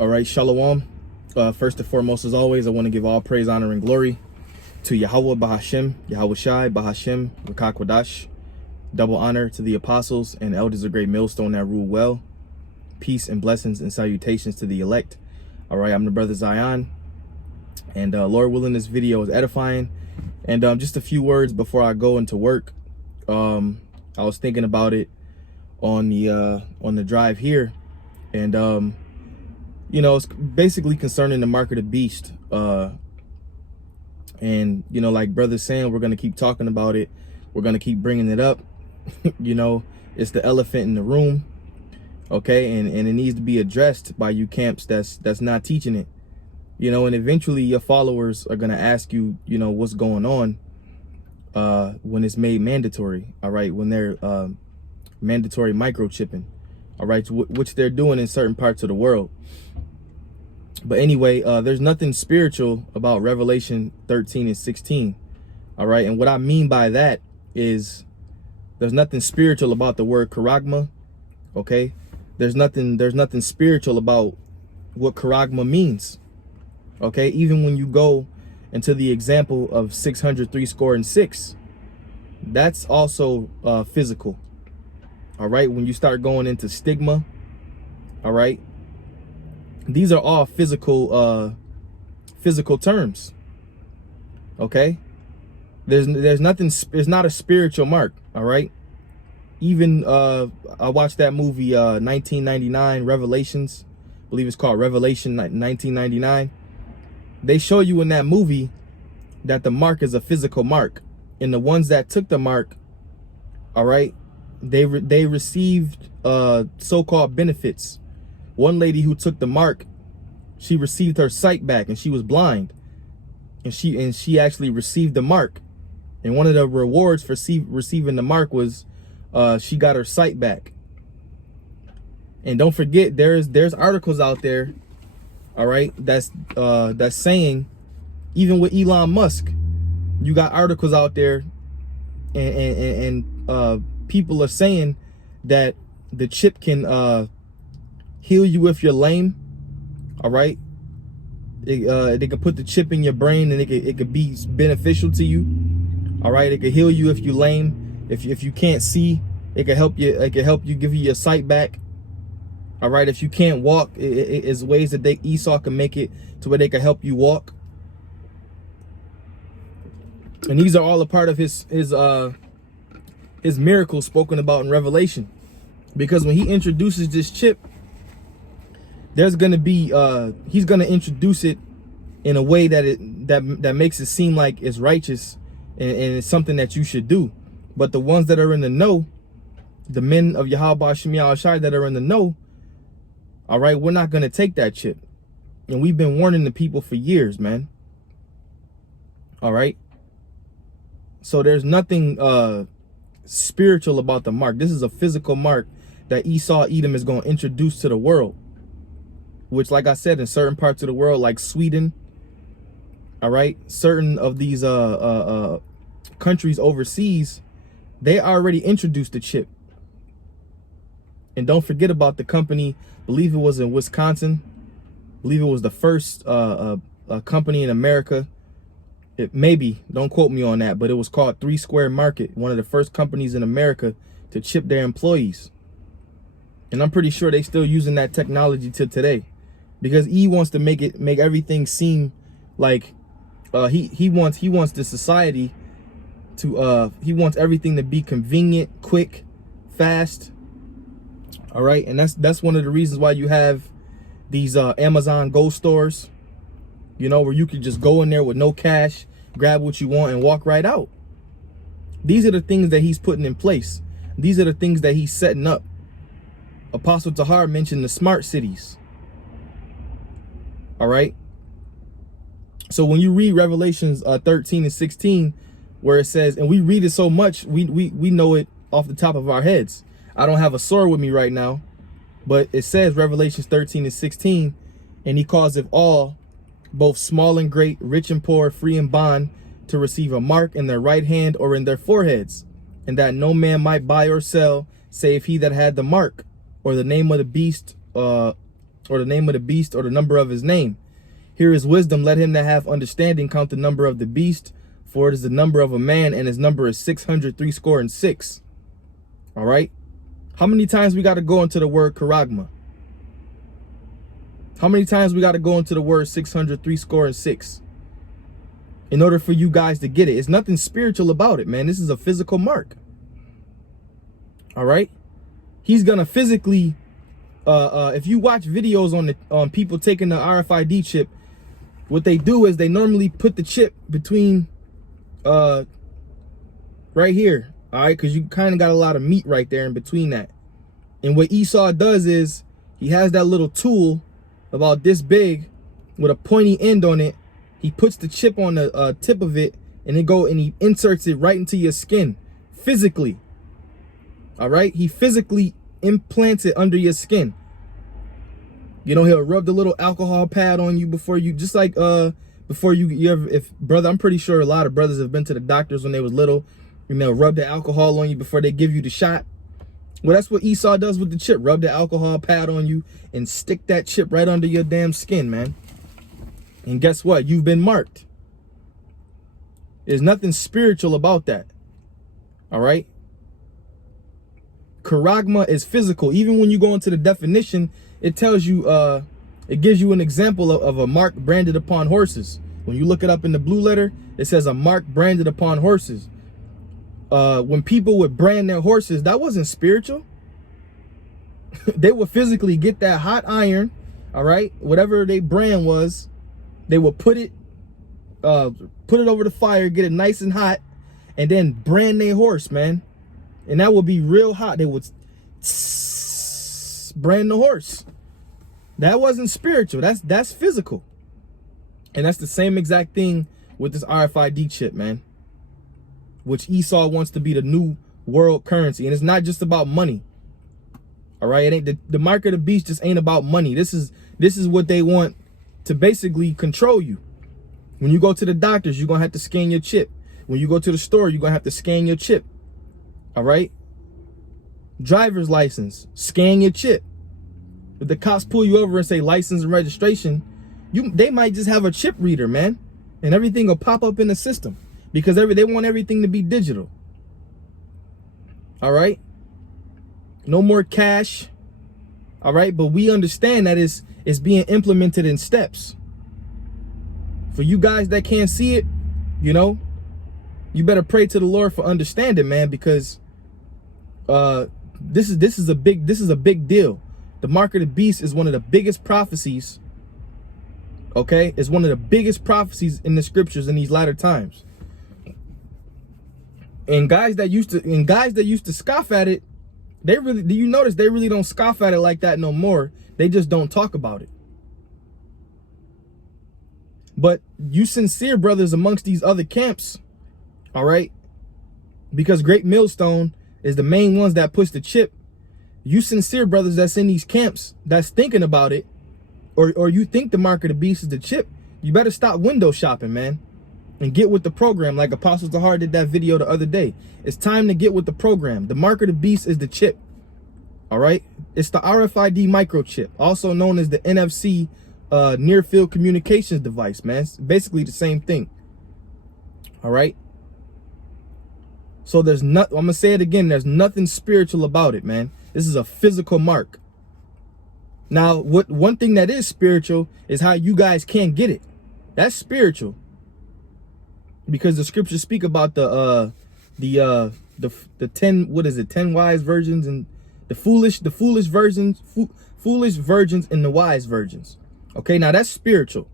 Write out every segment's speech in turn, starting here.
All right, Shalom. First and foremost, as always, I want to give all praise, honor, and glory to Yahweh Bahashem, Yahweh Shai, Bahashem, Rakak Wadash. Double honor to the apostles and elders of Great Millstone that rule well. Peace and blessings and salutations to the elect. All right, I'm the brother Zion. And Lord willing, this video is edifying. And just a few words before I go into work. I was thinking about it on the drive here. And you know, it's basically concerning the mark of the beast. And, you know, like brother's saying, we're going to keep talking about it. We're going to keep bringing it up. You know, it's the elephant in the room. Okay. And it needs to be addressed by you camps that's not teaching it. You know, and eventually your followers are going to ask you, you know, what's going on when it's made mandatory. All right. When they're mandatory microchipping. All right. Which they're doing in certain parts of the world. But anyway, there's nothing spiritual about Revelation 13 and 16. All right. And what I mean by that is there's nothing spiritual about the word charagma. OK, there's nothing spiritual about what charagma means. OK, even when you go into the example of 603 that's also physical. All right. When you start going into stigma. All right. These are all physical terms. Okay. There's nothing, it's not a spiritual mark. All right. Even I watched that movie 1999 Revelations. I believe it's called Revelation 1999. They show you in that movie that the mark is a physical mark, and the ones that took the mark, all right, they received so-called benefits. One lady who took the mark, she received her sight back, and she was blind, and she actually received the mark. And one of the rewards for receiving the mark was she got her sight back. And don't forget, there's articles out there, all right, that's saying, even with Elon Musk, you got articles out there, and people are saying that the chip can heal you if you're lame. All right, they can put the chip in your brain, and it could be beneficial to you. All right, it could heal you if you're lame. If you can't see, it can help you. It can help you, give you your sight back. All right, if you can't walk, it is ways that Esau can make it to where they can help you walk. And these are all a part of his miracles spoken about in Revelation. Because when he introduces this chip, there's going to be he's going to introduce it in a way that makes it seem like it's righteous and it's something that you should do. But the ones that are in the know, the men of Yahweh Shemiah Shai that are in the know, all right, we're not going to take that chip. And we've been warning the people for years, man. All right. So there's nothing spiritual about the mark. This is a physical mark that Esau Edom is going to introduce to the world. Which, like I said, in certain parts of the world, like Sweden, all right, certain of these countries overseas, they already introduced the chip. And don't forget about the company, I believe it was in Wisconsin. I believe it was the first company in America. It maybe, don't quote me on that, but it was called 3 Square Market, one of the first companies in America to chip their employees. And I'm pretty sure they still using that technology to today. Because he wants to make everything seem like he wants the society to he wants everything to be convenient, quick, fast. All right, and that's one of the reasons why you have these Amazon Go stores, you know, where you could just go in there with no cash, grab what you want, and walk right out. These are the things that he's putting in place. These are the things that he's setting up. Apostle Tahar mentioned the smart cities. All right. So when you read Revelations 13 and 16, where it says, and we read it so much, we know it off the top of our heads. I don't have a sword with me right now, but it says Revelations 13 and 16, and he causeth all, both small and great, rich and poor, free and bond, to receive a mark in their right hand or in their foreheads, and that no man might buy or sell, save he that had the mark, or the name of the beast, or the name of the beast, or the number of his name. Here is wisdom. Let him that have understanding count the number of the beast, for it is the number of a man, and his number is 666. All right. How many times we got to go into the word charagma? How many times we got to go into the word 666 in order for you guys to get it? It's nothing spiritual about it, man. This is a physical mark. All right. He's going to physically, if you watch videos on people taking the RFID chip, what they do is they normally put the chip between right here. All right. Because you kind of got a lot of meat right there in between that. And what Esau does is he has that little tool about this big with a pointy end on it. He puts the chip on the tip of it, and he inserts it right into your skin physically. All right. He physically implants it under your skin. You know, he'll rub the little alcohol pad on you before you, just like before you ever, if brother, I'm pretty sure a lot of brothers have been to the doctors when they was little, and they'll rub the alcohol on you before they give you the shot. Well, that's what Esau does with the chip. Rub the alcohol pad on you and stick that chip right under your damn skin, man. And guess what? You've been marked. There's nothing spiritual about that. All right. Charagma is physical. Even when you go into the definition, it tells you, it gives you an example of a mark branded upon horses. When you look it up in the blue letter, it says a mark branded upon horses. When people would brand their horses, that wasn't spiritual. They would physically get that hot iron, all right, whatever they brand was, they would put it over the fire, get it nice and hot, and then brand their horse, man. And that would be real hot. They would brand the horse. That wasn't spiritual. That's physical. And that's the same exact thing with this RFID chip, man, which Esau wants to be the new world currency. And it's not just about money. All right. It ain't the mark of the beast just ain't about money. This is what they want to basically control you. When you go to the doctors, you're going to have to scan your chip. When you go to the store, you're going to have to scan your chip. All right. Driver's license, scan your chip. If the cops pull you over and say license and registration, they might just have a chip reader, man. And everything will pop up in the system. Because they want everything to be digital. All right. No more cash. All right. But we understand that it's being implemented in steps. For you guys that can't see it, you know, you better pray to the Lord for understanding, man, because this is a big deal. The mark of the beast is one of the biggest prophecies. Okay. It's one of the biggest prophecies in the scriptures in these latter times. And guys that used to scoff at it, do you notice they really don't scoff at it like that no more? They just don't talk about it. But you sincere brothers amongst these other camps, all right, because Great Millstone is the main ones that push the chip. You sincere brothers that's in these camps that's thinking about it, or you think the mark of the beast is the chip, you better stop window shopping, man. And get with the program, like Apostle Zahar did that video the other day. It's time to get with the program. The mark of the beast is the chip. All right. It's the RFID microchip, also known as the NFC near field communications device, man. It's basically the same thing. All right. So I'm going to say it again. There's nothing spiritual about it, man. This is a physical mark. Now, one thing that is spiritual is how you guys can't get it. That's spiritual. Because the scriptures speak about the 10 wise virgins and the foolish virgins and the wise virgins. Okay, now that's spiritual.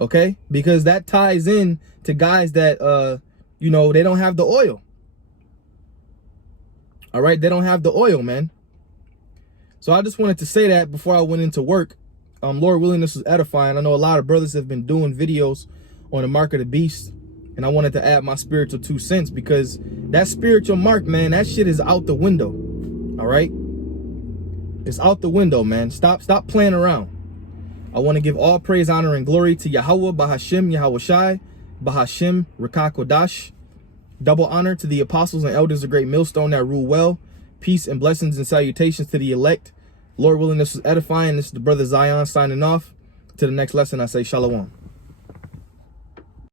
Okay, because that ties in to guys that you know, they don't have the oil. All right, they don't have the oil, man. So I just wanted to say that before I went into work. Lord willing, this was edifying. I know a lot of brothers have been doing videos on the mark of the beast. And I wanted to add my spiritual 2 cents because that spiritual mark, man, that shit is out the window. All right. It's out the window, man. Stop playing around. I want to give all praise, honor, and glory to Yahweh, Bahashim, Yahweh Shai, Bahashim, Rakah Kodash. Double honor to the apostles and elders of Great Millstone that rule well. Peace and blessings and salutations to the elect Lord willing, this was edifying. This is the brother Zion signing off. To the next lesson, I say shalom.